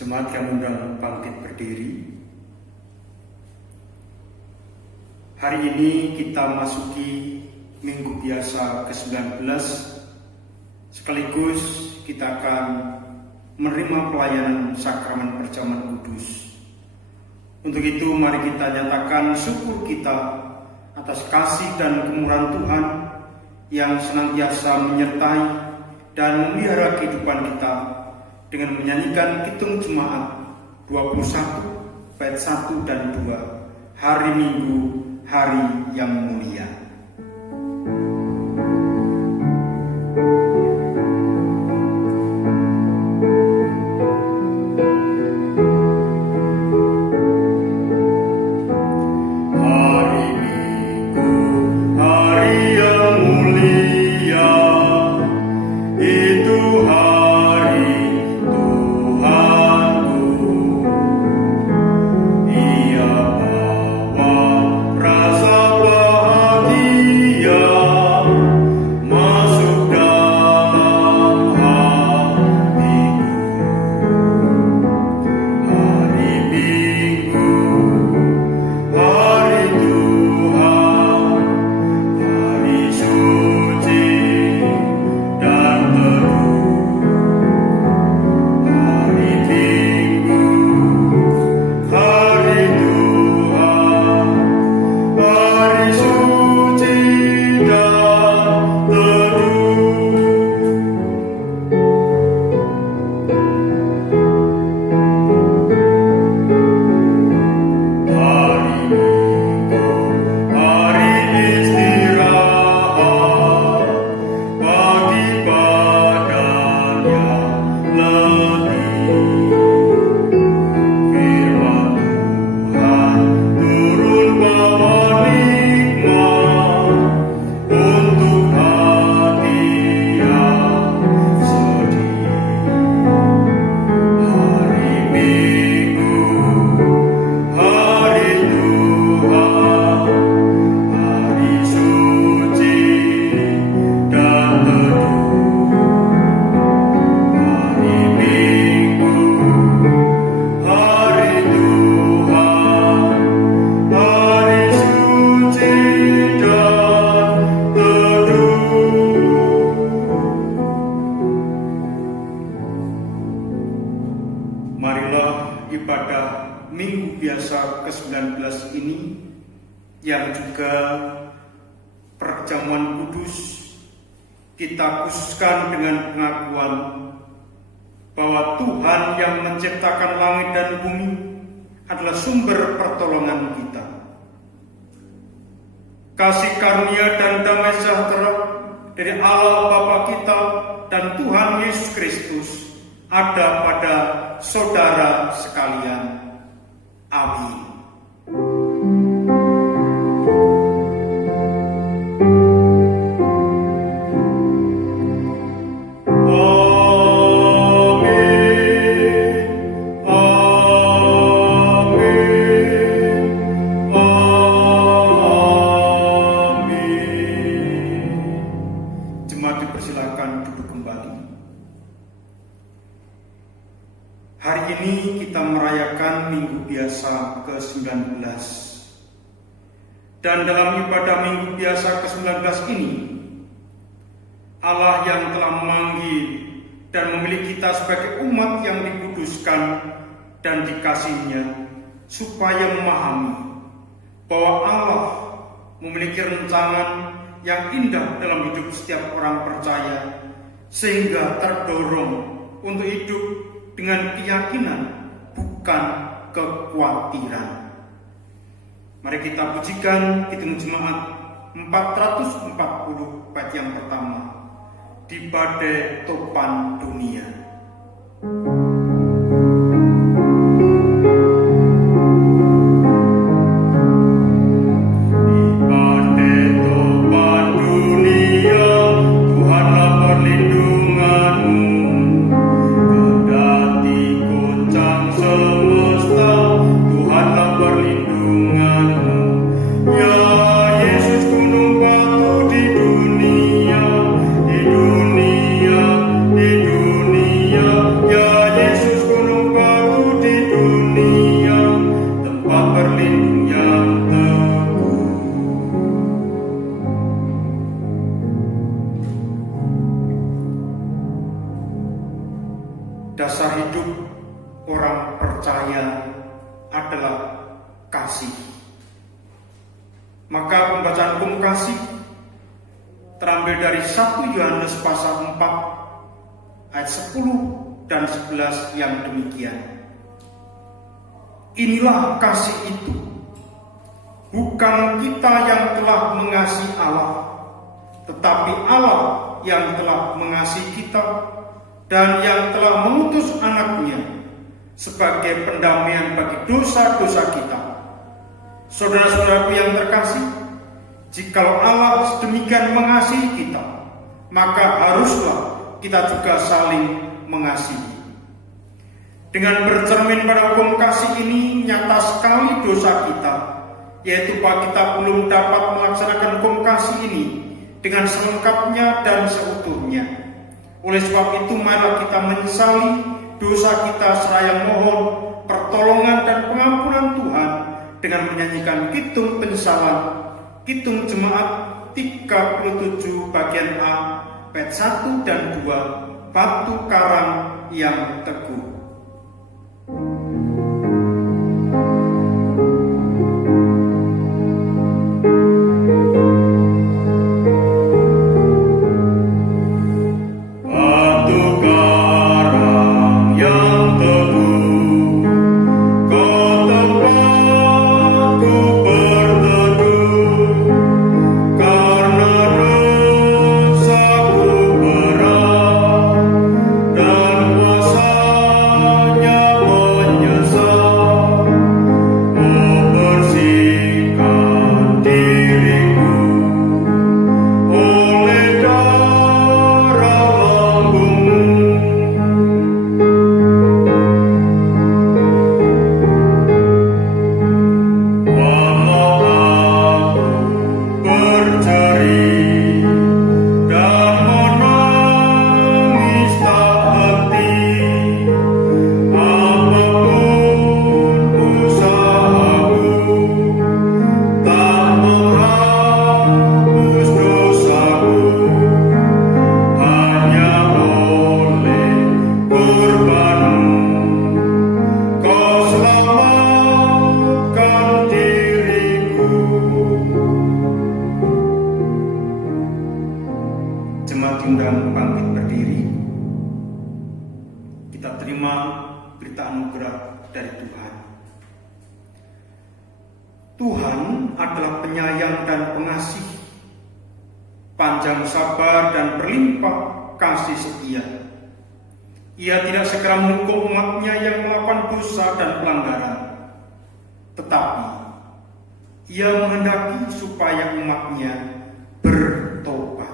Jemaat yang undang bangkit berdiri. Hari ini kita masuki Minggu Biasa ke-19, sekaligus kita akan menerima pelayanan sakramen perjamuan kudus. Untuk itu mari kita nyatakan syukur kita atas kasih dan kemurahan Tuhan yang senantiasa menyertai dan memelihara kehidupan kita dengan menyanyikan Kidung Jemaat 21 bait 1 dan 2, Hari Minggu, Hari yang Mulia. Marilah ibadah Minggu Biasa ke-19 ini yang juga perjamuan kudus kita khususkan dengan pengakuan bahwa Tuhan yang menciptakan langit dan bumi adalah sumber pertolongan kita. Kasih karunia dan damai sejahtera dari Allah Bapa kita dan Tuhan Yesus Kristus ada pada saudara sekalian. Amin. Jemaat dipersilakan duduk kembali. Hari ini kita merayakan Minggu Biasa ke-19. Dan dalam ibadah Minggu Biasa ke-19 ini, Allah yang telah memanggil dan memilih kita sebagai umat yang dikuduskan dan dikasihinya, supaya memahami bahwa Allah memiliki rancangan yang indah dalam hidup setiap orang percaya, sehingga terdorong untuk hidup dengan keyakinan, bukan kekhawatiran. Mari kita pujikan Kidung Jemaat 440 bait yang pertama, Di Badai Topan Dunia. Di dunia, terkasih, terambil dari 1 Yohanes pasal 4 ayat 10 dan 11 yang demikian. Inilah kasih itu, bukan kita yang telah mengasihi Allah, tetapi Allah yang telah mengasihi kita dan yang telah mengutus anaknya sebagai pendamaian bagi dosa-dosa kita. Saudara-saudaraku yang terkasih, jikalau Allah sedemikian mengasihi kita, maka haruslah kita juga saling mengasihi. Dengan bercermin pada hukum kasih ini, nyata sekali dosa kita, yaitu bahwa kita belum dapat melaksanakan hukum kasih ini dengan selengkapnya dan seutuhnya. Oleh sebab itu, marilah kita menyesali dosa kita seraya mohon pertolongan dan pengampunan Tuhan dengan menyanyikan Kidung Penyesalan, Kidung Jemaat 37 bagian A, bait 1 dan 2, Batu Karang yang Teguh. Jemaat diundang bangkit berdiri. Kita terima berita anugerah dari Tuhan. Tuhan adalah penyayang dan pengasih, panjang sabar dan berlimpah kasih setia. Ia tidak segera menghukum umatnya yang melakukan dosa dan pelanggaran, tetapi Ia menghendaki supaya umatnya bertobat.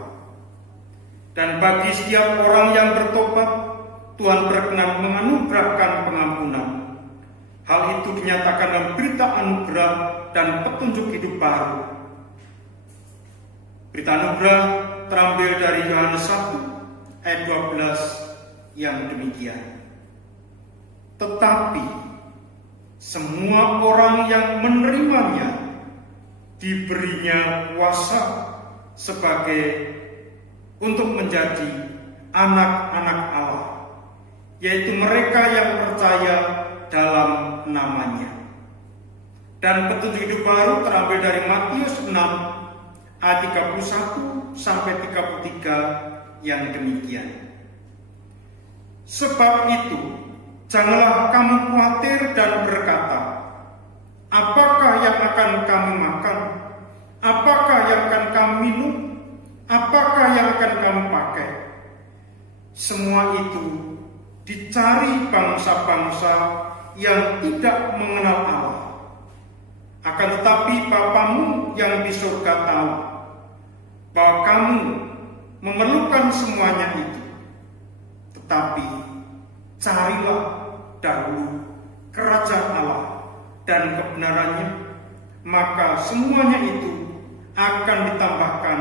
Dan bagi setiap orang yang bertobat, Tuhan berkenan menganugerahkan pengampunan. Hal itu dinyatakan dalam berita anugerah dan petunjuk hidup baru. Berita anugerah terambil dari Yohanes 1 ayat 12 yang demikian. Tetapi semua orang yang menerimanya diberinya kuasa untuk menjadi anak-anak Allah, yaitu mereka yang percaya dalam namanya. Dan petunjuk hidup baru terambil dari Matius 6 ayat 31 sampai 33 yang demikian. Sebab itu, janganlah kamu khawatir dan berkata, apakah yang akan kami makan? Apakah yang akan kami minum? Apakah yang akan kami pakai? Semua itu dicari bangsa-bangsa yang tidak mengenal Allah. Akan tetapi Bapamu yang di surga tahu bahwa kamu memerlukan semuanya itu. Tetapi carilah dahulu kerajaan Allah dan kebenarannya, maka semuanya itu akan ditambahkan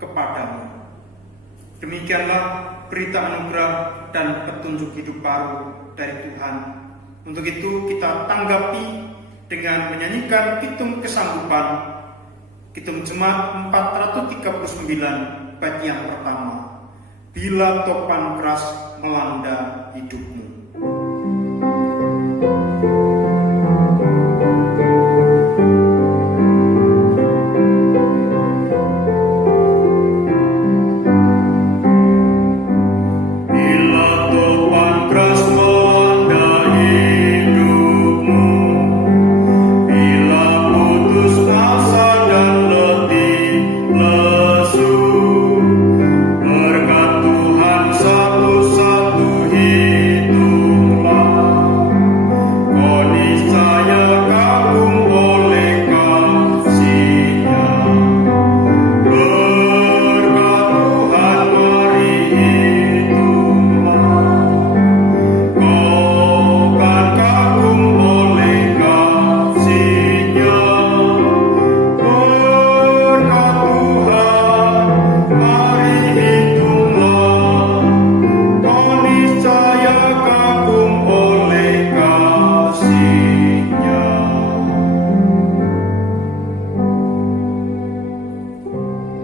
kepadamu. Demikianlah berita anugerah dan petunjuk hidup baru dari Tuhan. Untuk itu kita tanggapi dengan menyanyikan Kidung Kesanggupan, Kidung Jemaat 439 bait yang pertama. Bila topan keras melanda hidupmu.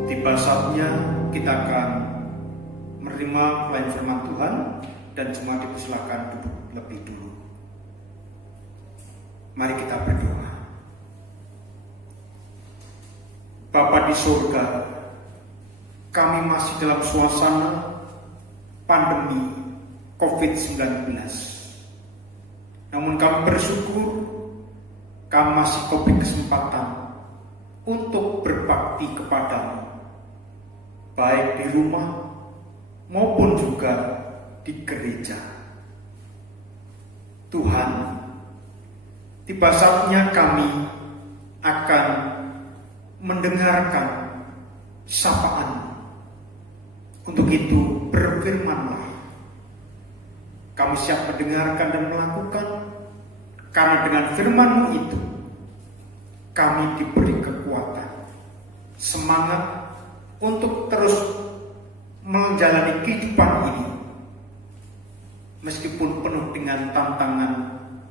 Tiba saatnya kita akan menerima pelayanan firman Tuhan, dan jemaat dipersilakan duduk lebih dulu. Mari kita berdoa. Bapa di surga, kami masih dalam suasana pandemi COVID-19. Namun kami bersyukur kami masih diberi kesempatan untuk berbakti kepadamu, baik di rumah maupun juga di gereja. Tuhan, tiba saatnya kami akan mendengarkan sapaan. Untuk itu berfirmanlah. Kami siap mendengarkan dan melakukan, karena dengan firman-Mu itu kami diberi kekuatan, semangat untuk terus menjalani kehidupan ini meskipun penuh dengan tantangan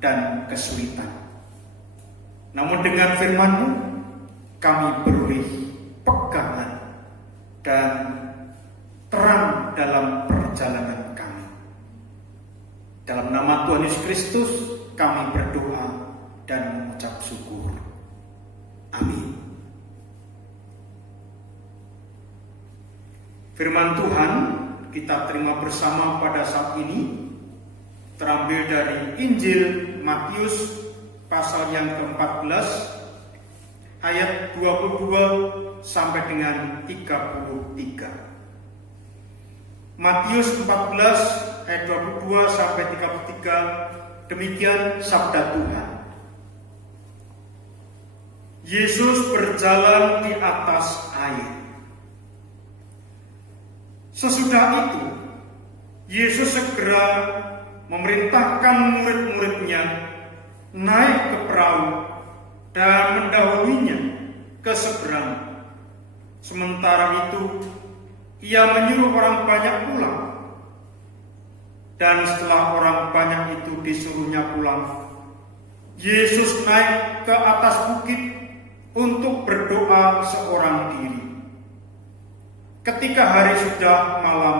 dan kesulitan. Namun dengan firman-Mu kami beroleh pegangan dan terang dalam perjalanan kami. Dalam nama Tuhan Yesus Kristus kami berdoa dan mengucap syukur. Amin. Firman Tuhan kita terima bersama pada saat ini terambil dari Injil Matius pasal yang ke-14 ayat 22 sampai dengan 33. Matius 14 ayat 22 sampai 33, demikian sabda Tuhan. Yesus berjalan di atas air. Sesudah itu, Yesus segera memerintahkan murid-muridnya naik ke perahu dan mendahulunya ke seberang. Sementara itu, ia menyuruh orang banyak pulang. Dan setelah orang banyak itu disuruhnya pulang, Yesus naik ke atas bukit untuk berdoa seorang diri. Ketika hari sudah malam,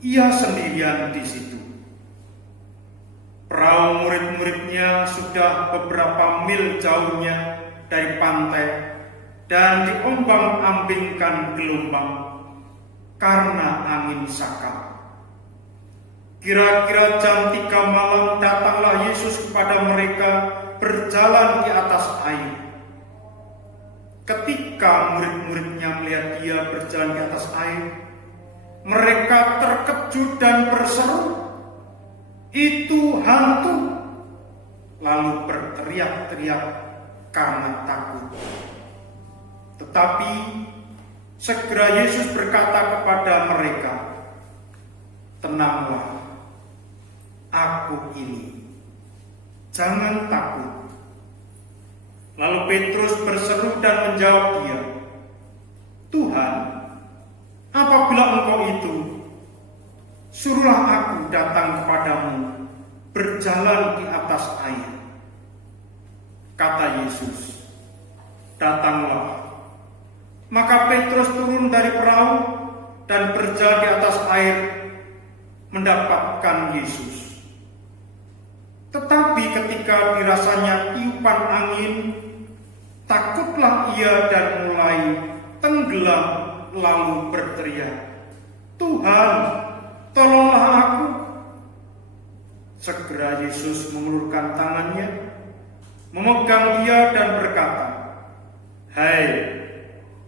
ia sendirian di situ. Perahu murid-muridnya sudah beberapa mil jauhnya dari pantai dan diombang-ambingkan gelombang karena angin sakal. Kira-kira jam 3 malam datanglah Yesus kepada mereka berjalan di atas air. Ketika murid-muridnya melihat dia berjalan di atas air, mereka terkejut dan berseru, "Itu hantu!" Lalu berteriak-teriak karena takut. Tetapi segera Yesus berkata kepada mereka, "Tenanglah, Aku ini, jangan takut." Lalu Petrus berseru dan menjawab dia, "Tuhan, apabila Engkau itu, suruhlah aku datang kepadamu berjalan di atas air." Kata Yesus, "Datanglah." Maka Petrus turun dari perahu dan berjalan di atas air mendapatkan Yesus. Tetapi ketika dirasanya tiupan angin, takutlah ia dan mulai tenggelam lalu berteriak, "Tuhan, tolonglah aku." Segera Yesus mengulurkan tangannya, memegang dia dan berkata, "Hai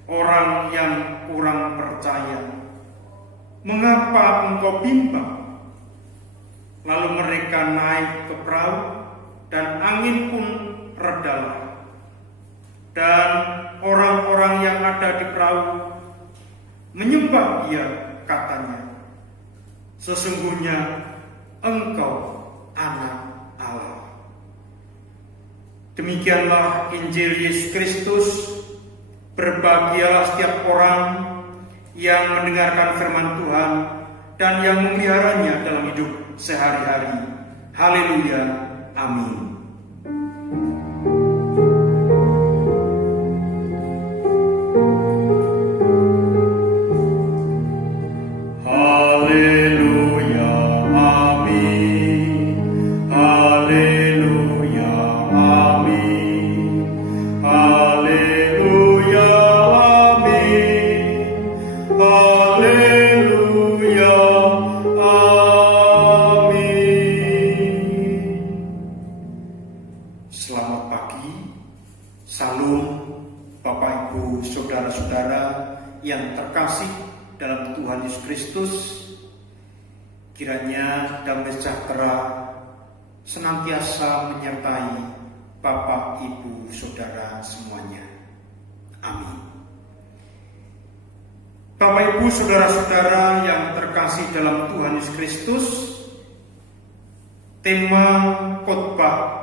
orang yang kurang percaya, mengapa engkau bimbang?" Lalu mereka naik ke perahu dan angin pun redalah. Dan orang-orang yang ada di perahu menyembah dia, katanya, "Sesungguhnya Engkau Anak Allah." Demikianlah Injil Yesus Kristus. Berbahagialah setiap orang yang mendengarkan firman Tuhan dan yang memeliharanya dalam hidup sehari-hari. Haleluya. Amin. terkasih dalam Tuhan Yesus Kristus, kiranya damai sejahtera senantiasa menyertai Bapak, Ibu, Saudara semuanya. Amin. Bapak, Ibu, Saudara-saudara yang terkasih dalam Tuhan Yesus Kristus, tema khotbah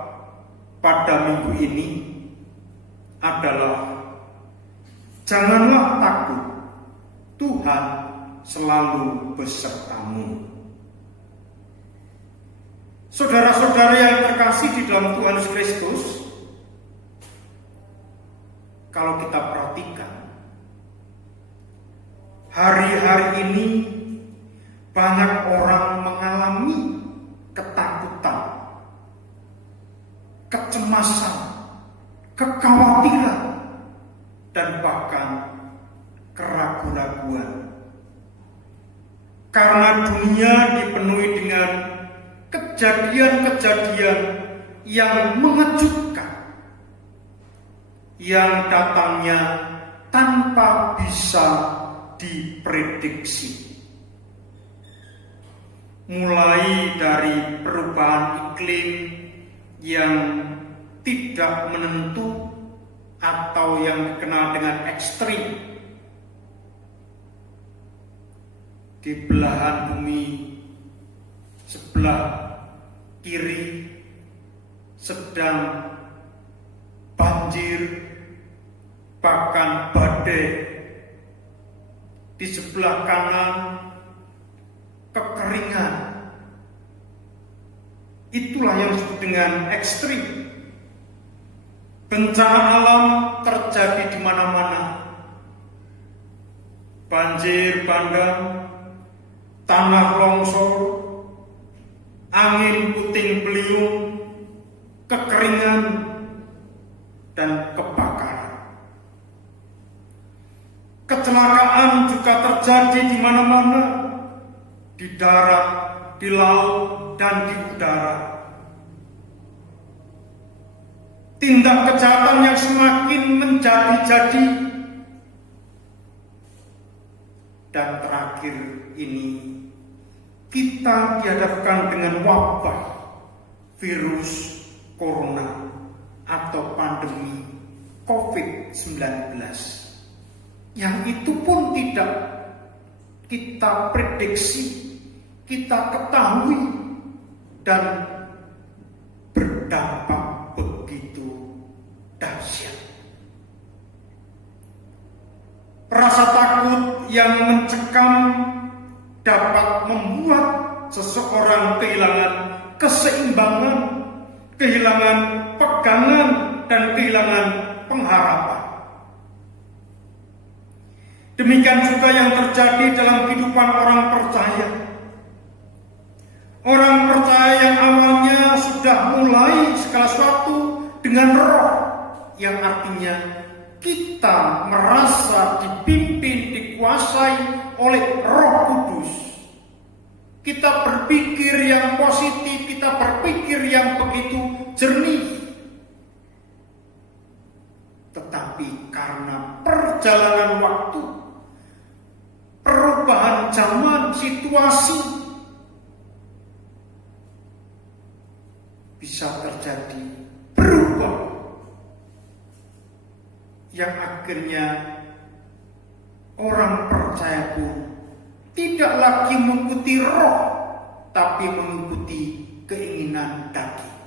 pada minggu ini adalah janganlah takut, Tuhan selalu besertamu. Saudara-saudara yang terkasih di dalam Tuhan Yesus Kristus, kalau kita perhatikan, hari-hari ini banyak orang mengalami ketakutan, kecemasan, kekhawatiran, dan bahkan keraguan-raguan. Karena dunia dipenuhi dengan kejadian-kejadian yang mengejutkan, yang datangnya tanpa bisa diprediksi. Mulai dari perubahan iklim yang tidak menentu atau yang dikenal dengan ekstrim di belahan bumi sebelah kiri sedang banjir, bahkan badai. Di sebelah kanan kekeringan. Itulah yang disebut dengan ekstrim. Bencana alam terjadi di mana-mana. Banjir bandang, tanah longsor, angin puting beliung, kekeringan, dan kebakaran. Kecelakaan juga terjadi di mana-mana, di darat, di laut, dan di udara. Tindak kejahatan yang semakin menjadi-jadi. Dan terakhir ini, kita dihadapkan dengan wabah virus corona atau pandemi COVID-19. Yang itu pun tidak kita prediksi, kita ketahui, dan berdampak begitu dahsyat. Rasa takut yang mencekam dapat membuat seseorang kehilangan keseimbangan, kehilangan pegangan, dan kehilangan pengharapan. Demikian juga yang terjadi dalam kehidupan orang percaya. Orang percaya yang awalnya sudah mulai segala sesuatu dengan roh, yang artinya kita merasa dipimpin, dikuasai oleh Roh Kudus. Kita berpikir yang positif, kita berpikir yang begitu jernih. Tetapi karena perjalanan waktu, perubahan zaman, situasi, bisa terjadi berubah, yang akhirnya orang percaya pun tidak lagi mengikuti roh, tapi mengikuti keinginan daging.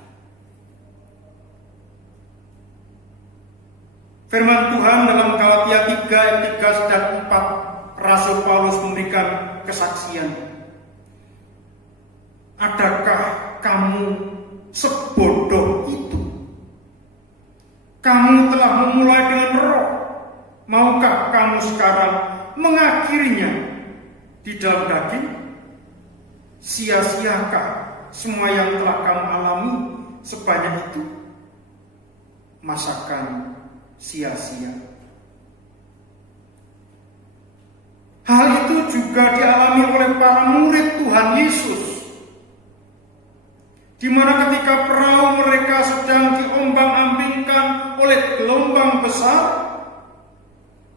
Firman Tuhan dalam Galatia 3 ayat 3 dan 4, Rasul Paulus memberikan kesaksian. Adakah kamu sebodoh itu? Kamu telah memulai dengan roh, maukah kamu sekarang mengakhirinya di dalam daging? Sia-siakah semua yang telah kamu alami sebanyak itu? Masakan sia-sia? Hal itu juga dialami oleh para murid Tuhan Yesus, di mana ketika perahu mereka sedang diombang-ambingkan oleh gelombang besar,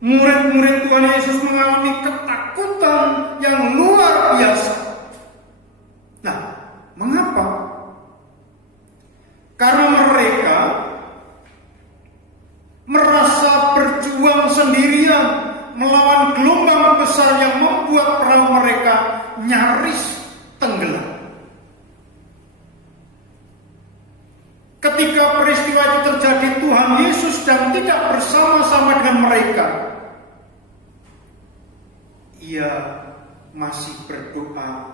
murid-murid Tuhan Yesus mengalami ketakutan yang luar biasa. Nah, mengapa? Karena mereka merasa berjuang sendirian melawan gelombang besar yang membuat perahu mereka nyaris tenggelam. Ketika peristiwa itu terjadi, Tuhan Yesus sedang tidak bersama-sama dengan mereka. Ia masih berdoa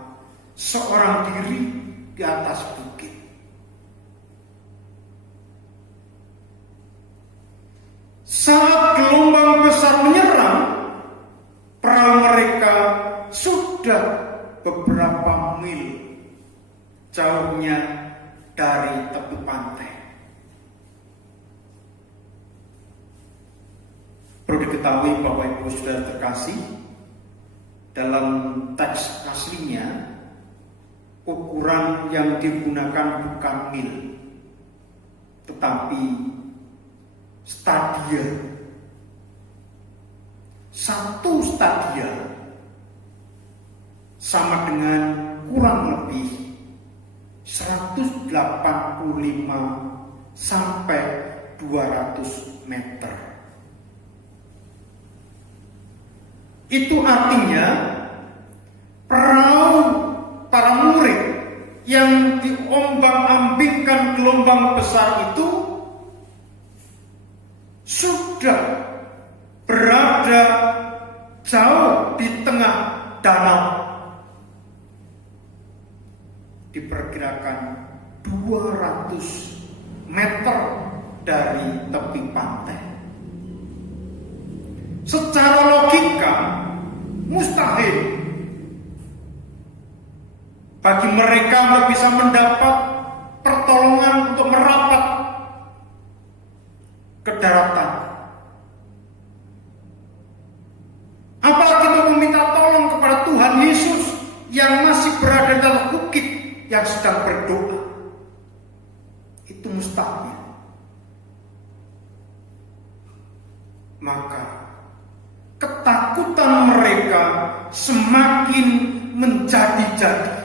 seorang diri di atas bukit. Saat gelombang besar menyerang, perahu mereka sudah beberapa mil jauhnya dari tepi pantai. Perlu diketahui Bapak Ibu Saudara terkasih, dalam teks aslinya ukuran yang digunakan bukan mil, tetapi stadia. Satu stadia sama dengan kurang lebih 185 sampai 200 meter. Itu artinya perahu para murid yang diombang-ambingkan gelombang besar itu sudah berada jauh di tengah danau. Diperkirakan 200 meter dari tepi pantai. Secara logika mustahil bagi mereka untuk bisa mendapat pertolongan untuk merapat ke daratan. Apalagi untuk meminta tolong kepada Tuhan Yesus yang masih berada di atas bukit yang sedang berdoa. Itu mustahil. Maka ketakutan mereka semakin menjadi-jadi.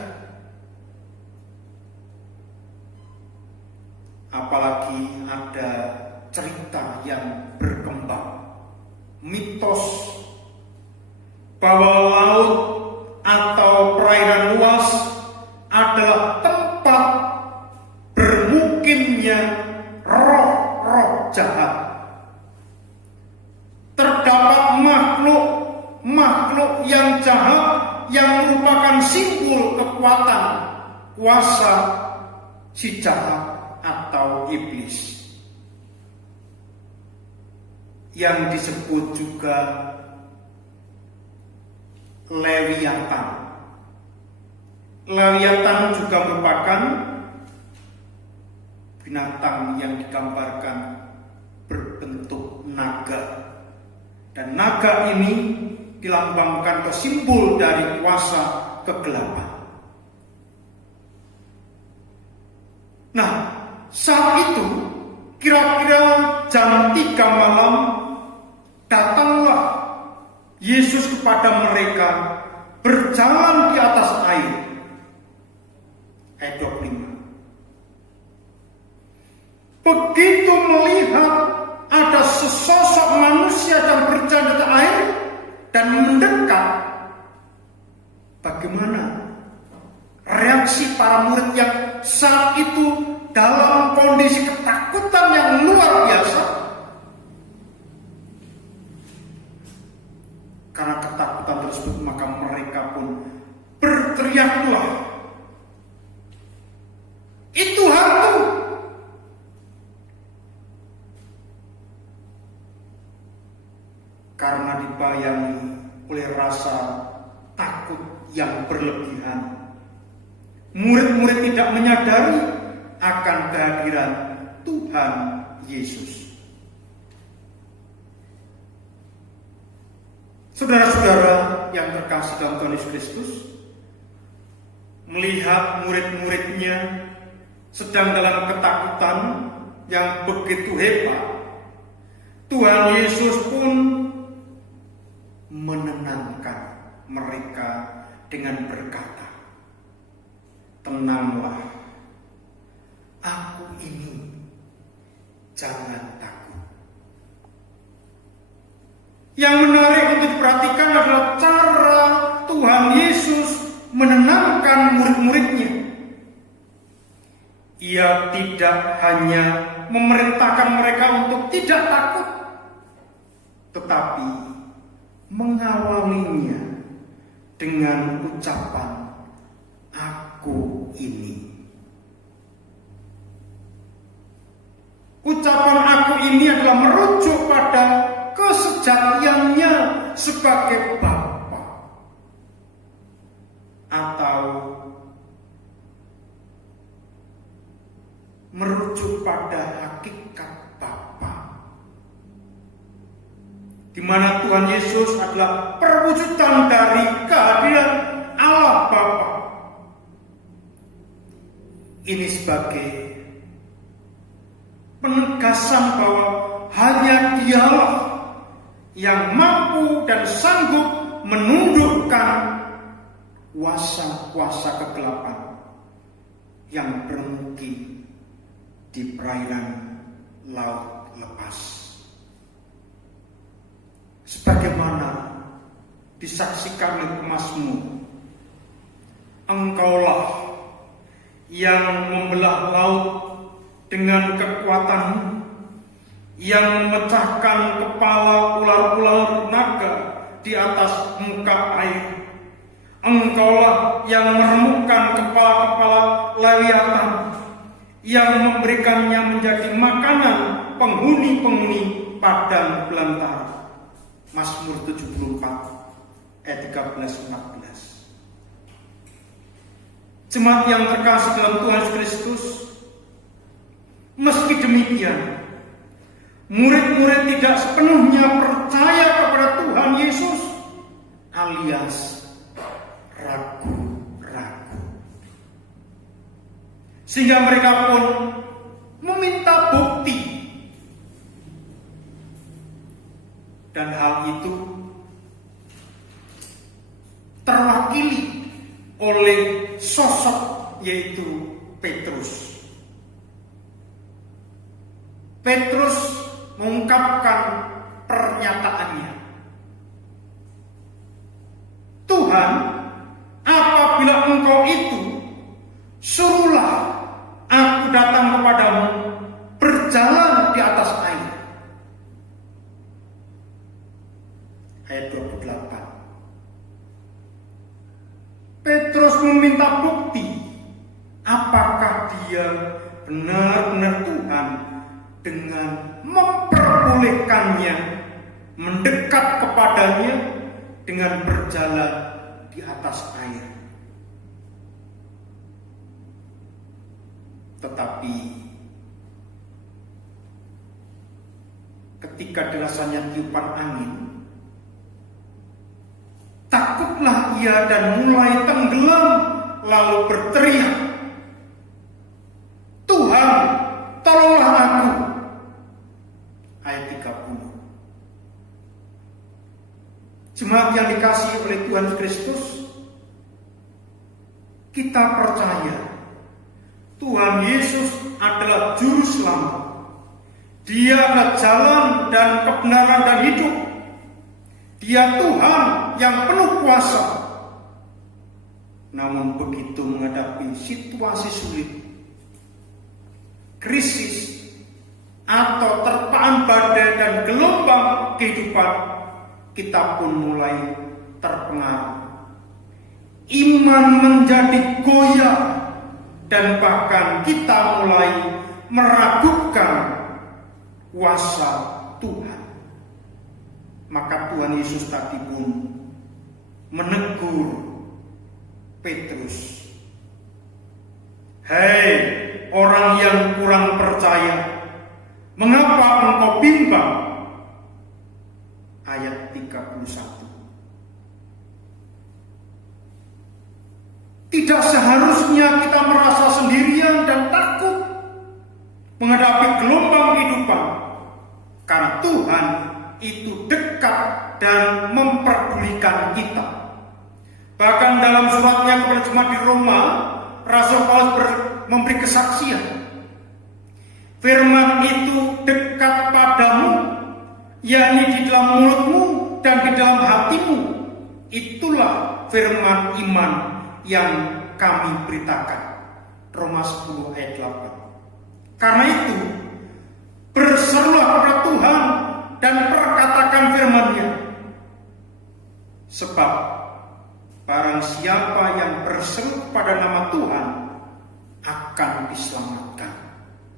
Apalagi ada cerita yang berkembang, mitos bahwa laut atau perairan luas adalah tempat bermukimnya roh-roh jahat. Terdapat makhluk yang jahat yang merupakan simbol kekuatan kuasa si jahat atau iblis, yang disebut juga Lewiatan. Lewiatan juga merupakan binatang yang digambarkan berbentuk naga. Dan naga ini dilambangkan atau simbol dari kuasa kegelapan. Nah, saat itu kira-kira jam 3 malam datanglah Yesus kepada mereka berjalan di atas air. Ayat 25. Begitu melihat ada sesosok manusia yang berjalan di atas air dan mendekat, bagaimana reaksi para murid yang saat itu dalam kondisi ketakutan yang luar biasa? Karena ketakutan tersebut, maka mereka pun berteriaklah, "Itu hantu!" Karena dibayangi oleh rasa takut yang berlebihan, murid-murid tidak menyadari akan kehadiran Tuhan Yesus. Saudara-saudara yang terkasih dalam Tuhan Yesus Kristus, melihat murid-muridnya sedang dalam ketakutan yang begitu hebat, Tuhan Yesus pun menenangkan mereka dengan berkata, "Tenanglah, aku ini, jangan takut." Yang menarik untuk diperhatikan adalah cara Tuhan Yesus menenangkan murid-muridnya. Ia tidak hanya memerintahkan mereka untuk tidak takut, tetapi mengawalinya dengan ucapan, "Aku ini." Ucapan "aku ini" adalah merujuk pada kesejatiannya sebagai Bapa, atau merujuk pada hakikat Bapa, di mana Tuhan Yesus adalah perwujudan dari kehadiran Allah Bapa. Ini sebagai penegasan bahwa hanya Dialah yang mampu dan sanggup menundukkan kuasa-kuasa kegelapan yang bermukim di perairan laut lepas. Sebagaimana disaksikan oleh pemazmur, "Engkaulah yang membelah laut dengan kekuatanmu, yang memecahkan kepala ular-ular naga di atas muka air. Engkaulah yang meremukkan kepala-kepala Lewiatan, yang memberikannya menjadi makanan penghuni-penghuni padang belantara." Mazmur 74 ayat 13-14. Jemaat yang terkasih dalam Tuhan Yesus Kristus, meski demikian, murid-murid tidak sepenuhnya percaya kepada Tuhan Yesus, alias ragu-ragu. Sehingga mereka pun meminta bukti. Dan hal itu terwakili oleh sosok, yaitu Petrus. Petrus mengungkapkan pernyataannya, "Tuhan, apabila Engkau itu, suruhlah aku datang kepadamu berjalan di atas air." Ayat 28. Petrus meminta bukti apakah dia benar-benar Tuhan dengan memperbolehkannya mendekat kepadanya dengan berjalan di atas air. Tetapi ketika dirasanya tiupan angin, takutlah ia dan mulai tenggelam, lalu berteriak, "Tuhan, tolonglah aku." Ayat 30. Jemaat yang dikasihi oleh Tuhan Kristus, kita percaya Tuhan Yesus adalah juru selamat. Dia adalah jalan dan kebenaran dan hidup. Dia Tuhan yang penuh kuasa. Namun begitu menghadapi situasi sulit, krisis, atau terpaan badai dan gelombang kehidupan, kita pun mulai terpengaruh. Iman menjadi goyah, dan bahkan kita mulai meragukan kuasa Tuhan. Maka Tuhan Yesus tadi pun menegur Petrus, "Hei orang yang kurang percaya, mengapa engkau bimbang?" Ayat 31. Tidak seharusnya kita merasa sendirian dan takut menghadapi gelombang kehidupan, karena Tuhan itu dekat dan memperkuat memberikan kita. Bahkan dalam suratnya kepada jemaat di Roma, Rasul Paulus memberi kesaksian. Firman itu dekat padamu, yakni di dalam mulutmu dan di dalam hatimu. Itulah firman iman yang kami beritakan. Roma 10 ayat 8. Karena itu, berserulah kepada Tuhan dan perkatakan firman-Nya. Sebab barang siapa yang berseru pada nama Tuhan akan diselamatkan.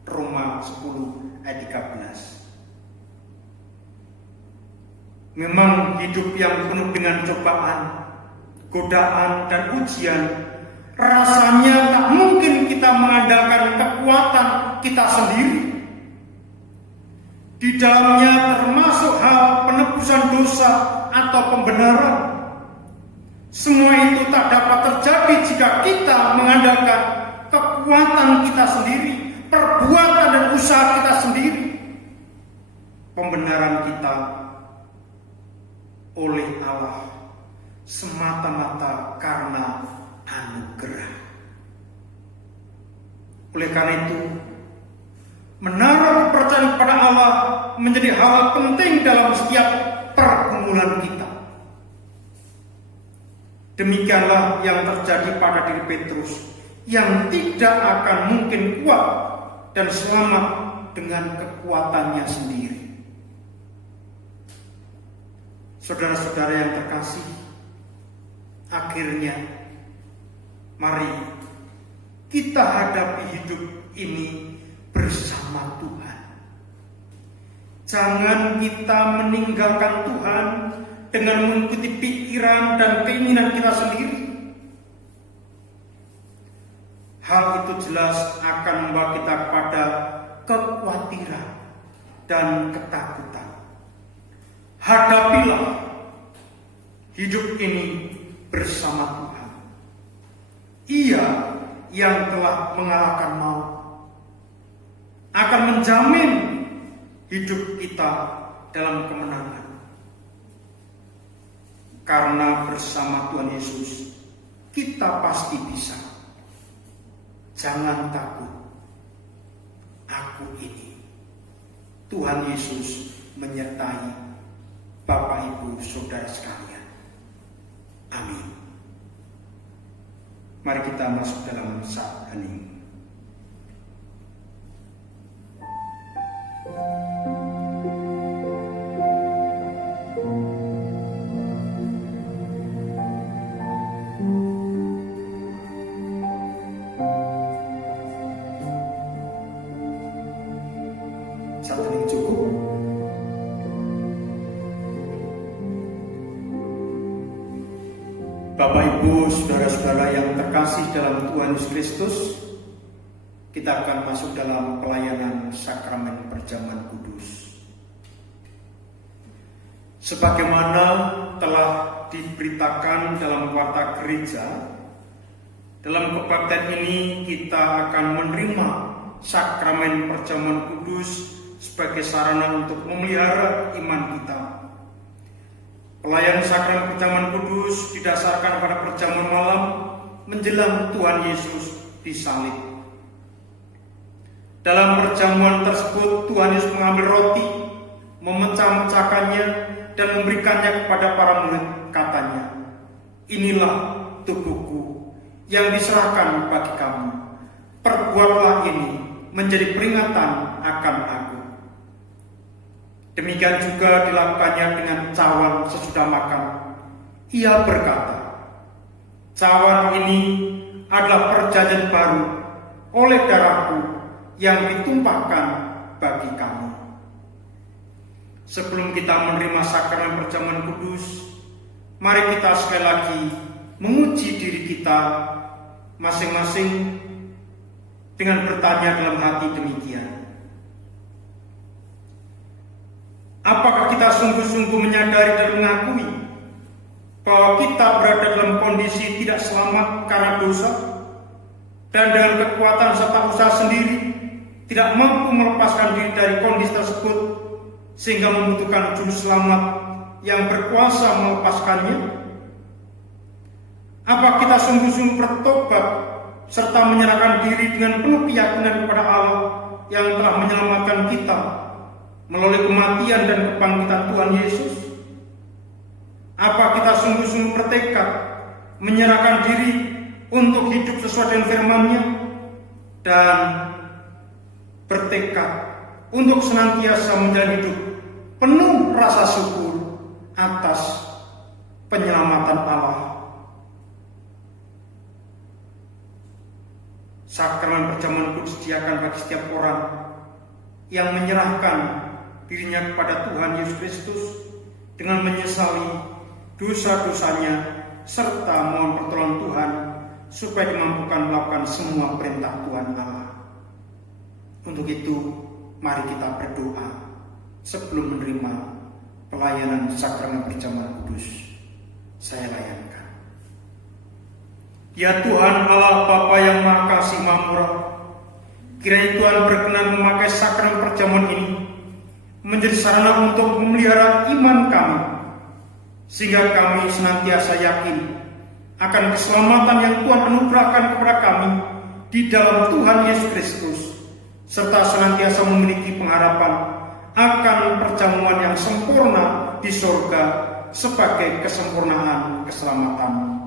Roma 10 ayat 13. Memang hidup yang penuh dengan cobaan, godaan, dan ujian, rasanya tak mungkin kita mengandalkan kekuatan kita sendiri. Di dalamnya termasuk hal penebusan dosa atau pembenaran. Semua itu tak dapat terjadi jika kita mengandalkan kekuatan kita sendiri, perbuatan dan usaha kita sendiri. Pembenaran kita oleh Allah semata-mata karena anugerah. Oleh karena itu, menaruh kepercayaan kepada Allah menjadi hal penting dalam setiap pergumulan kita. Demikianlah yang terjadi pada diri Petrus, yang tidak akan mungkin kuat dan selamat dengan kekuatannya sendiri. Saudara-saudara yang terkasih, akhirnya mari kita hadapi hidup ini bersama Tuhan. Jangan kita meninggalkan Tuhan dengan mengikuti pikiran dan keinginan kita sendiri. Hal itu jelas akan membawa kita kepada kekhawatiran dan ketakutan. Hadapilah hidup ini bersama Tuhan. Ia yang telah mengalahkan maut akan menjamin hidup kita dalam kemenangan. Karena bersama Tuhan Yesus kita pasti bisa. Jangan takut. Aku ini. Tuhan Yesus menyertai Bapak, Ibu, Saudara sekalian. Amin. Mari kita masuk dalam saat hening. Saat hening cukup. Bapak, Ibu, Saudara-saudara yang terkasih dalam Tuhan Yesus Kristus, kita akan masuk dalam pelayanan sakramen perjamuan kudus. Sebagaimana telah diberitakan dalam warta gereja, dalam kebaktian ini kita akan menerima sakramen perjamuan kudus sebagai sarana untuk memelihara iman kita. Pelayanan sakramen perjamuan kudus didasarkan pada perjamuan malam menjelang Tuhan Yesus disalib. Dalam perjamuan tersebut Tuhan Yesus mengambil roti, memecah-mecahkannya dan memberikannya kepada para murid. Katanya, "Inilah tubuhku yang diserahkan bagi kamu. Perbuatlah ini menjadi peringatan akan aku." Demikian juga dilakukannya dengan cawan sesudah makan. Ia berkata, "Cawan ini adalah perjanjian baru oleh darahku yang ditumpahkan bagi kamu." Sebelum kita menerima sakramen perjamuan kudus, mari kita sekali lagi menguji diri kita masing-masing dengan bertanya dalam hati demikian. Apakah kita sungguh-sungguh menyadari dan mengakui bahwa kita berada dalam kondisi tidak selamat karena dosa, dan dengan kekuatan serta usaha sendiri tidak mampu melepaskan diri dari kondisi tersebut, sehingga membutuhkan juru selamat yang berkuasa melepaskannya? Apa kita sungguh-sungguh bertobat serta menyerahkan diri dengan penuh keyakinan kepada Allah yang telah menyelamatkan kita melalui kematian dan kebangkitan Tuhan Yesus? Apa kita sungguh-sungguh bertekad menyerahkan diri untuk hidup sesuai dengan firman-Nya dan bertekad untuk senantiasa menjalani hidup penuh rasa syukur atas penyelamatan Allah? Sakramen perjamuan kudus disediakan bagi setiap orang yang menyerahkan dirinya kepada Tuhan Yesus Kristus dengan menyesali dosa-dosanya serta mohon pertolongan Tuhan supaya dimampukan melakukan semua perintah Tuhan Allah. Untuk itu, mari kita berdoa sebelum menerima pelayanan sakramen perjamuan kudus. Saya layankan. Ya Tuhan Allah Bapa yang Maha Kasih Maha Murah, kiranya Tuhan berkenan memakai sakramen perjamuan ini menjadi sarana untuk memelihara iman kami, sehingga kami senantiasa yakin akan keselamatan yang Tuhan anugerahkan kepada kami di dalam Tuhan Yesus Kristus, serta senantiasa memiliki pengharapan akan perjamuan yang sempurna di surga sebagai kesempurnaan keselamatan.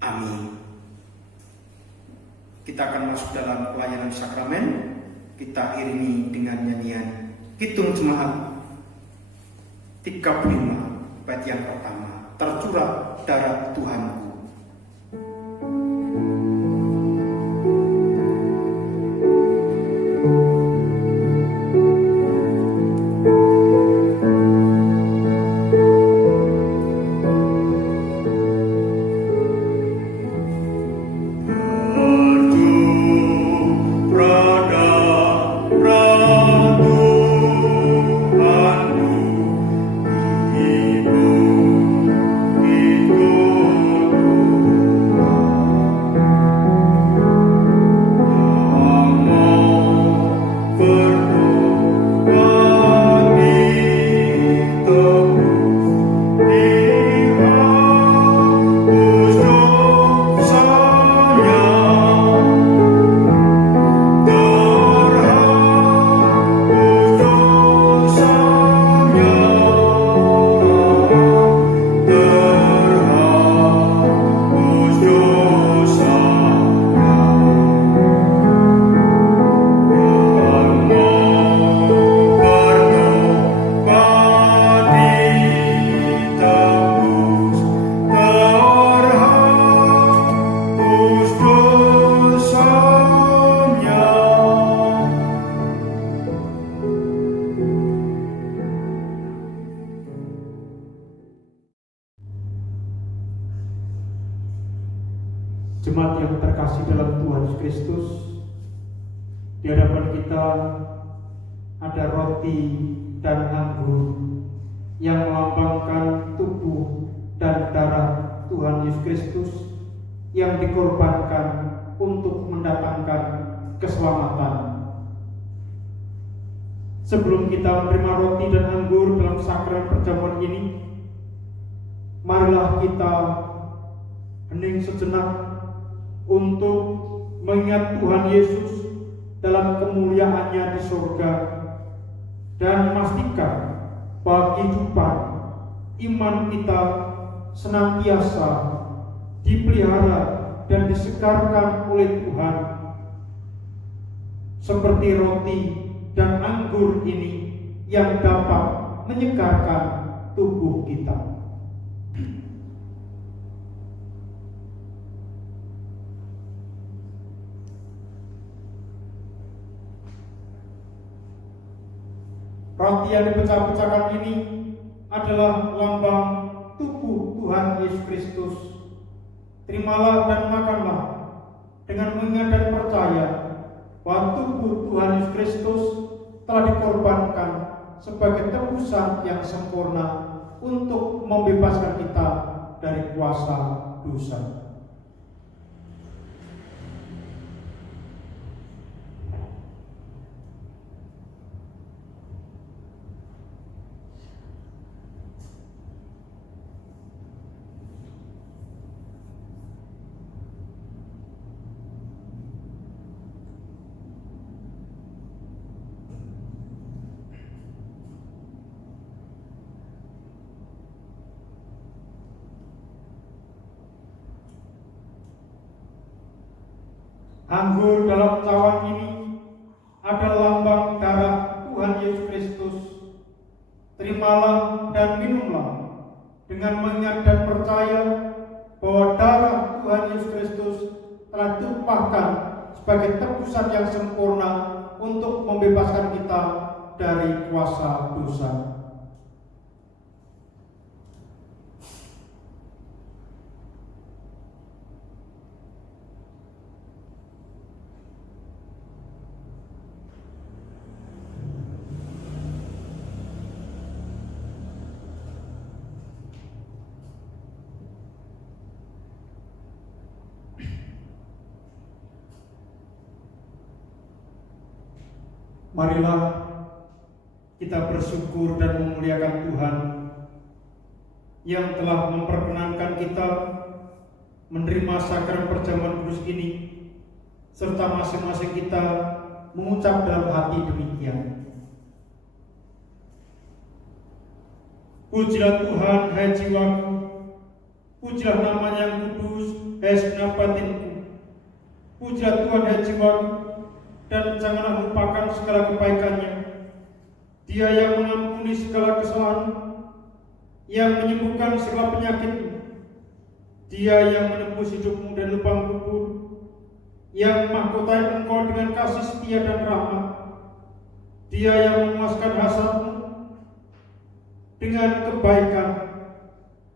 Amin. Kita akan masuk dalam pelayanan sakramen. Kita iringi dengan nyanyian Hitung Jemaat 35 bait yang pertama, Tercurah Darah Tuhanku. Jemaat yang terkasih dalam Tuhan Yesus Kristus, di hadapan kita ada roti dan anggur yang melambangkan tubuh dan darah Tuhan Yesus Kristus yang dikorbankan untuk mendatangkan keselamatan. Sebelum kita menerima roti dan anggur dalam sakramen perjamuan ini, marilah kita hening sejenak untuk mengingat Tuhan Yesus dalam kemuliaannya di surga dan memastikan bahwa kehidupan iman kita senantiasa dipelihara dan disegarkan oleh Tuhan, seperti roti dan anggur ini yang dapat menyegarkan tubuh kita. Roti yang dipecah-pecahkan ini adalah lambang tubuh Tuhan Yesus Kristus. Terimalah dan makanlah dengan mengingat dan percaya bahwa tubuh Tuhan Yesus Kristus telah dikorbankan sebagai tebusan yang sempurna untuk membebaskan kita dari kuasa dosa. Anggur dalam cawan ini adalah lambang darah Tuhan Yesus Kristus. Terimalah dan minumlah dengan mengingat dan percaya bahwa darah Tuhan Yesus Kristus telah ditumpahkan sebagai tebusan yang sempurna untuk membebaskan kita dari kuasa dosa. Marilah kita bersyukur dan memuliakan Tuhan yang telah memperkenankan kita menerima sakramen perjamuan kudus ini, serta masing-masing kita mengucap dalam hati demikian. Pujilah Tuhan, hai jiwaku, pujilah namanya yang kudus, hai segenap batinku. Pujilah Tuhan, hai jiwaku, dan janganlah lupakan segala kebaikannya. Dia yang mengampuni segala kesalahan, yang menyembuhkan segala penyakitmu. Dia yang menembus hidupmu dari lubang kubur, yang mahkotai engkau dengan kasih setia dan rahmat. Dia yang memuaskan hasratmu dengan kebaikan,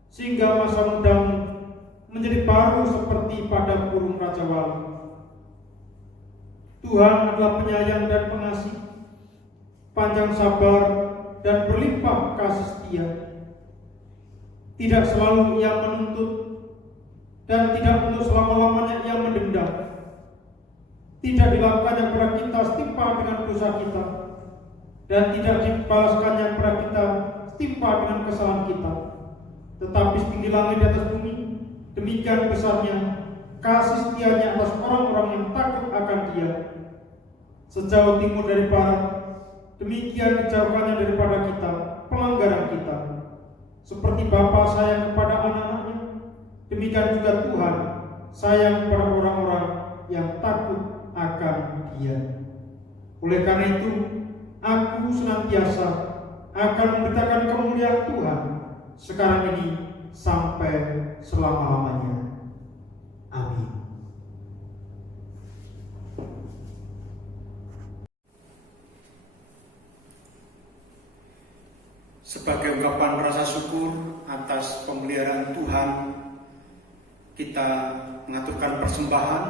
sehingga masa mudamu menjadi baru seperti pada burung raja wali. Tuhan adalah penyayang dan pengasih, panjang sabar dan berlimpah kasih setia. Tidak selalu Ia menuntut dan tidak untuk selama-lamanya Ia mendendam. Tidak dilakukannya kepada kita setimpal dengan dosa kita, dan tidak dibalaskannya kepada kita setimpal dengan kesalahan kita. Tetapi setinggi langit di atas bumi, demikian besarnya kasih setianya atas orang-orang yang takut akan Dia. Sejauh timur dari barat, demikian dijauhkannya daripada kita pelanggaran kita. Seperti Bapa sayang kepada anak-anaknya, demikian juga Tuhan sayang kepada orang-orang yang takut akan Dia. Oleh karena itu, aku senantiasa akan memberitakan kemuliaan Tuhan sekarang ini sampai selama-lamanya. Amin. Sebagai ungkapan rasa syukur atas pemeliharaan Tuhan, kita mengaturkan persembahan,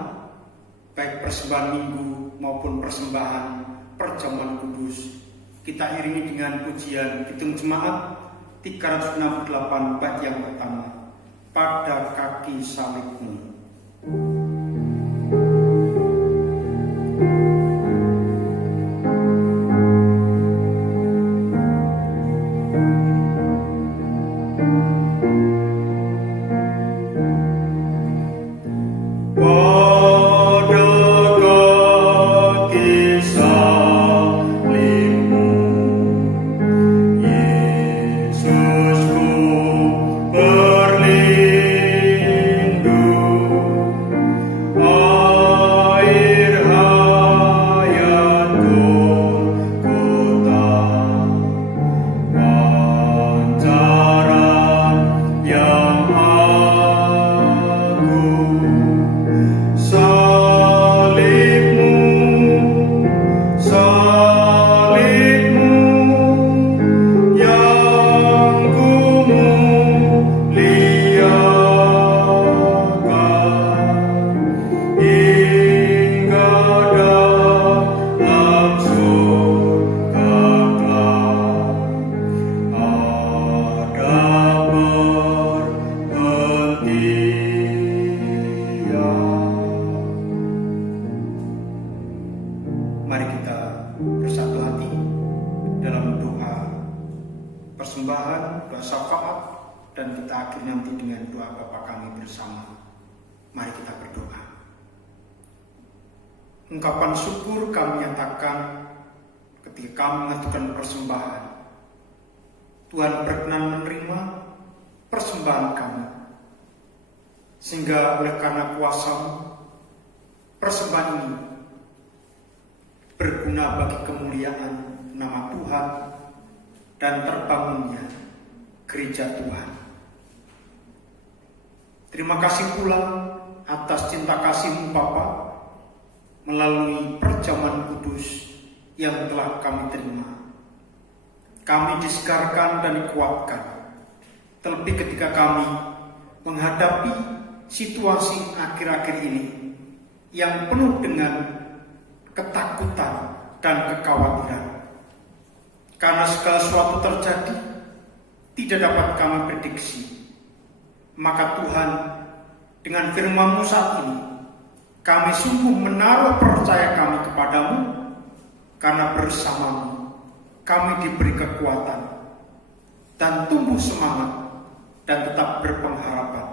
baik persembahan minggu maupun persembahan perjamuan kudus. Kita iringi dengan pujian Kidung Jemaat 368 bait yang pertama, pada kaki salibmu. Persembahan, doa syafaat, dan kita akhiri nanti dengan doa Bapa kami bersama. Mari kita berdoa. Ungkapan syukur kami nyatakan ketika kami mengaturkan persembahan. Tuhan berkenan menerima persembahan kami, sehingga oleh karena kuasa-Mu persembahan ini berguna bagi kemuliaan nama Tuhan dan terbangunnya gereja Tuhan. Terima kasih pula atas cinta kasih-Mu Bapa melalui perjamuan kudus yang telah kami terima. Kami disegarkan dan dikuatkan, terlebih ketika kami menghadapi situasi akhir-akhir ini yang penuh dengan ketakutan dan kekhawatiran. Karena segala sesuatu terjadi tidak dapat kami prediksi. Maka Tuhan, dengan firman-Mu saat ini, kami sungguh menaruh percaya kami kepadamu, karena bersama-Mu kami diberi kekuatan dan tumbuh semangat dan tetap berpengharapan.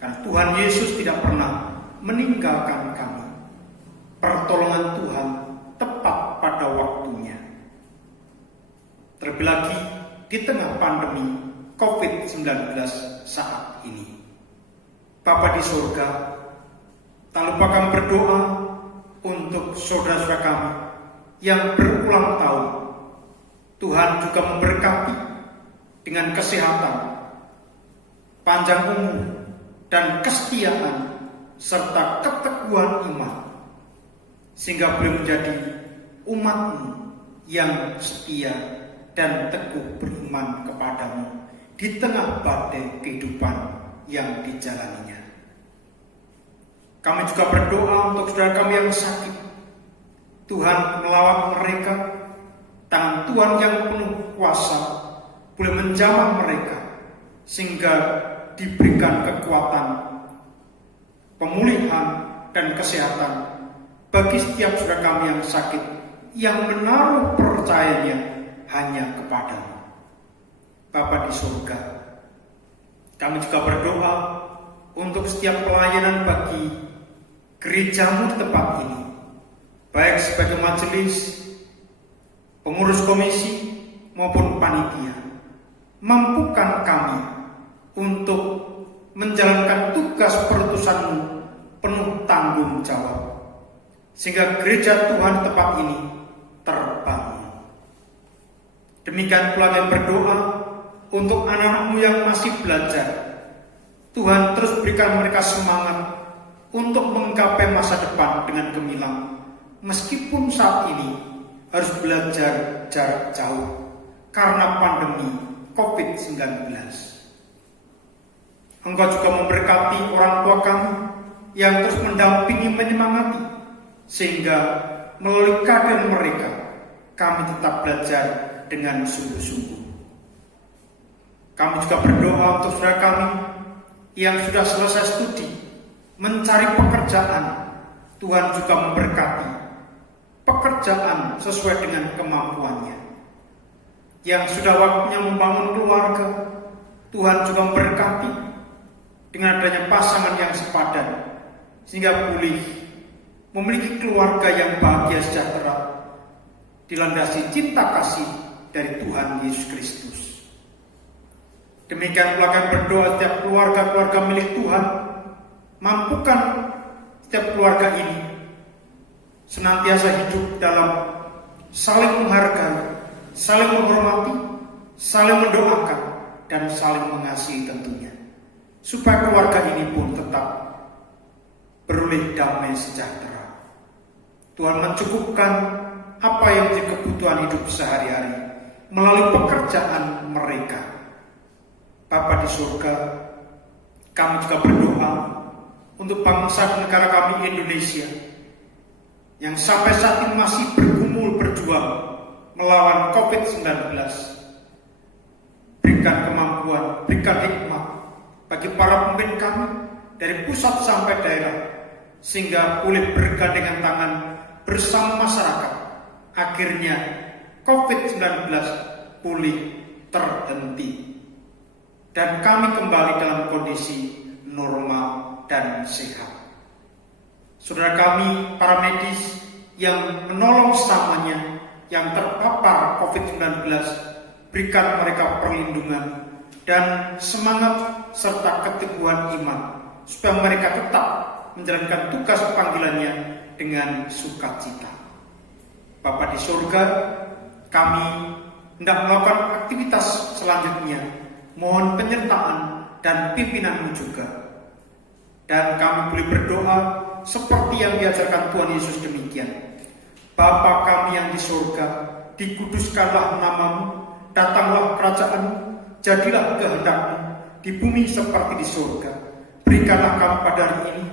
Karena Tuhan Yesus tidak pernah meninggalkan kami. Pertolongan Tuhan tepat pada waktunya. Terlebih lagi di tengah pandemi COVID-19 saat ini. Bapa di surga, tak lupa kami berdoa untuk saudara-saudara kami yang berulang tahun. Tuhan juga memberkati dengan kesehatan, panjang umur, dan kesetiaan serta keteguhan iman, sehingga boleh menjadi umat-Mu yang setia dan teguh beriman kepadamu di tengah badai kehidupan yang dijalaninya. Kami juga berdoa untuk saudara kami yang sakit. Tuhan melawat mereka, tangan Tuhan yang penuh kuasa boleh menjamah mereka, sehingga diberikan kekuatan, pemulihan, dan kesehatan bagi setiap saudara kami yang sakit, yang menaruh percayanya hanya kepadamu. Bapa di surga, kami juga berdoa untuk setiap pelayanan bagi gereja-Mu di tempat ini, baik sebagai majelis, pengurus komisi, maupun panitia. Mampukan kami untuk menjalankan tugas perutusan-Mu penuh tanggung jawab, sehingga gereja Tuhan tempat ini terbangun. Demikian pula kami berdoa untuk anak-anak-Mu yang masih belajar. Tuhan terus berikan mereka semangat untuk menggapai masa depan dengan gemilang, meskipun saat ini harus belajar jarak jauh karena pandemi COVID-19. Engkau juga memberkati orang tua kami yang terus mendampingi, menyemangati, sehingga melalui kehadiran mereka kami tetap belajar dengan sungguh-sungguh. Kami juga berdoa untuk saudara kami yang sudah selesai studi, mencari pekerjaan. Tuhan juga memberkati pekerjaan sesuai dengan kemampuannya. Yang sudah waktunya membangun keluarga, Tuhan juga memberkati dengan adanya pasangan yang sepadan, sehingga pulih memiliki keluarga yang bahagia sejahtera, dilandasi cinta kasih dari Tuhan Yesus Kristus. Demikian pula kami berdoa setiap keluarga-keluarga milik Tuhan, mampukan setiap keluarga ini senantiasa hidup dalam saling menghargai, saling menghormati, saling mendoakan, dan saling mengasihi tentunya, supaya keluarga ini pun tetap beroleh damai sejahtera. Tuhan mencukupkan apa yang menjadi kebutuhan hidup sehari-hari melalui pekerjaan mereka. Bapa di surga, kami juga berdoa untuk bangsa dan negara kami Indonesia, yang sampai saat ini masih bergumul berjuang melawan COVID-19. Berikan kemampuan, berikan hikmat bagi para pemimpin kami dari pusat sampai daerah, sehingga boleh bergandengan tangan bersama masyarakat. Akhirnya COVID-19 pulih terhenti dan kami kembali dalam kondisi normal dan sehat. Saudara kami, para medis yang menolong sesamanya yang terpapar COVID-19, berikan mereka perlindungan dan semangat serta keteguhan iman, supaya mereka tetap menjalankan tugas panggilannya dengan sukacita. Bapa di surga, kami hendak melakukan aktivitas selanjutnya. Mohon penyertaan dan pimpinan-Mu juga. Dan kami boleh berdoa seperti yang diajarkan Tuhan Yesus demikian. Bapa kami yang di surga, dikuduskanlah nama-Mu, datanglah kerajaan-Mu, jadilah kehendak-Mu di bumi seperti di surga. Berikanlah kami pada hari ini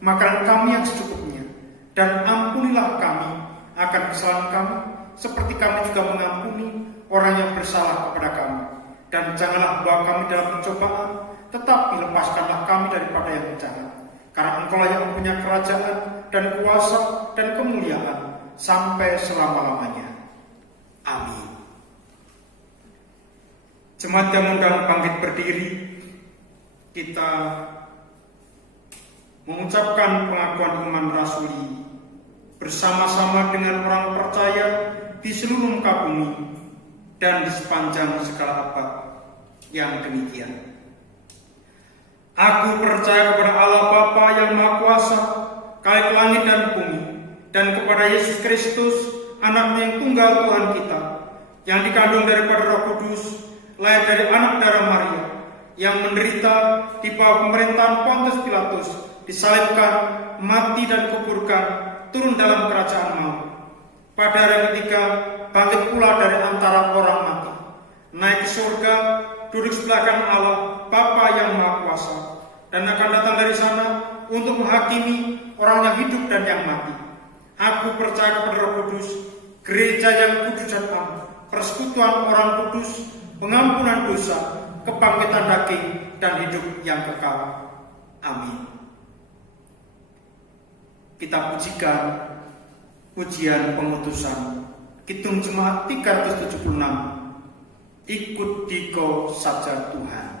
makanan kami yang secukupnya, dan ampunilah kami akan kesalahan kami, seperti kami juga mengampuni orang yang bersalah kepada kami. Dan janganlah bawa kami dalam pencobaan, tetapi lepaskanlah kami daripada yang jahat. Karena Engkau yang mempunyai kerajaan dan kuasa dan kemuliaan sampai selama-lamanya. Amin. Jemaat yang undang bangkit berdiri, kita mengucapkan pengakuan iman rasuli bersama-sama dengan orang percaya di seluruh muka bumi dan di sepanjang segala abad yang demikian. Aku percaya kepada Allah Bapa yang Maha Kuasa, Khalik langit dan bumi, dan kepada Yesus Kristus, Anaknya yang tunggal Tuhan kita, yang dikandung daripada Roh Kudus, lahir dari anak darah Maria, yang menderita di bawah pemerintahan Pontius Pilatus, disalibkan, mati dan kuburkan, turun dalam kerajaan maut. Pada hari ketiga, bangkit pula dari antara orang mati, naik ke surga, duduk sebelah kanan Allah, Bapa yang Maha Kuasa, dan akan datang dari sana untuk menghakimi orang yang hidup dan yang mati. Aku percaya kepada Roh Kudus, gereja yang kudus dan am, persekutuan orang kudus, pengampunan dosa, kebangkitan daging, dan hidup yang kekal. Amin. Kita pujikan pujian pengutusan Kidung Jemaat 376, ikut Diko saja Tuhan.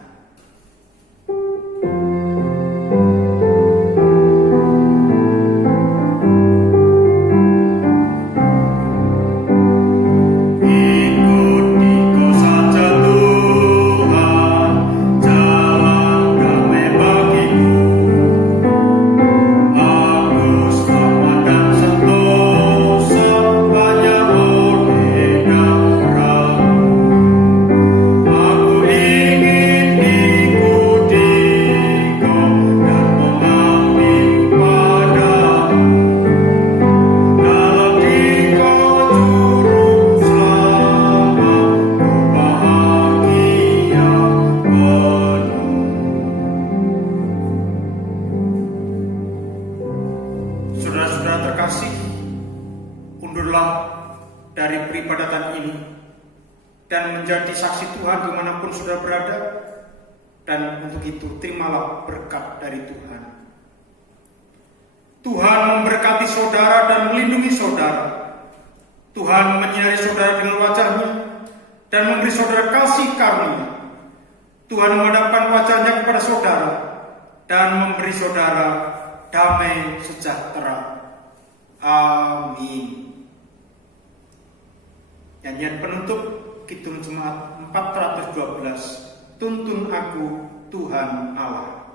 Menjadi saksi Tuhan dimanapun saudara berada, dan untuk itu terimalah berkat dari Tuhan. Tuhan memberkati saudara dan melindungi saudara. Tuhan menyinari saudara dengan wajah-Nya dan memberi saudara kasih karunia. Tuhan menghadapkan wajah-Nya kepada saudara dan memberi saudara damai sejahtera. Amin. Nyanyian penutup Kidung Jemaat 412, Tuntun Aku Tuhan Allah.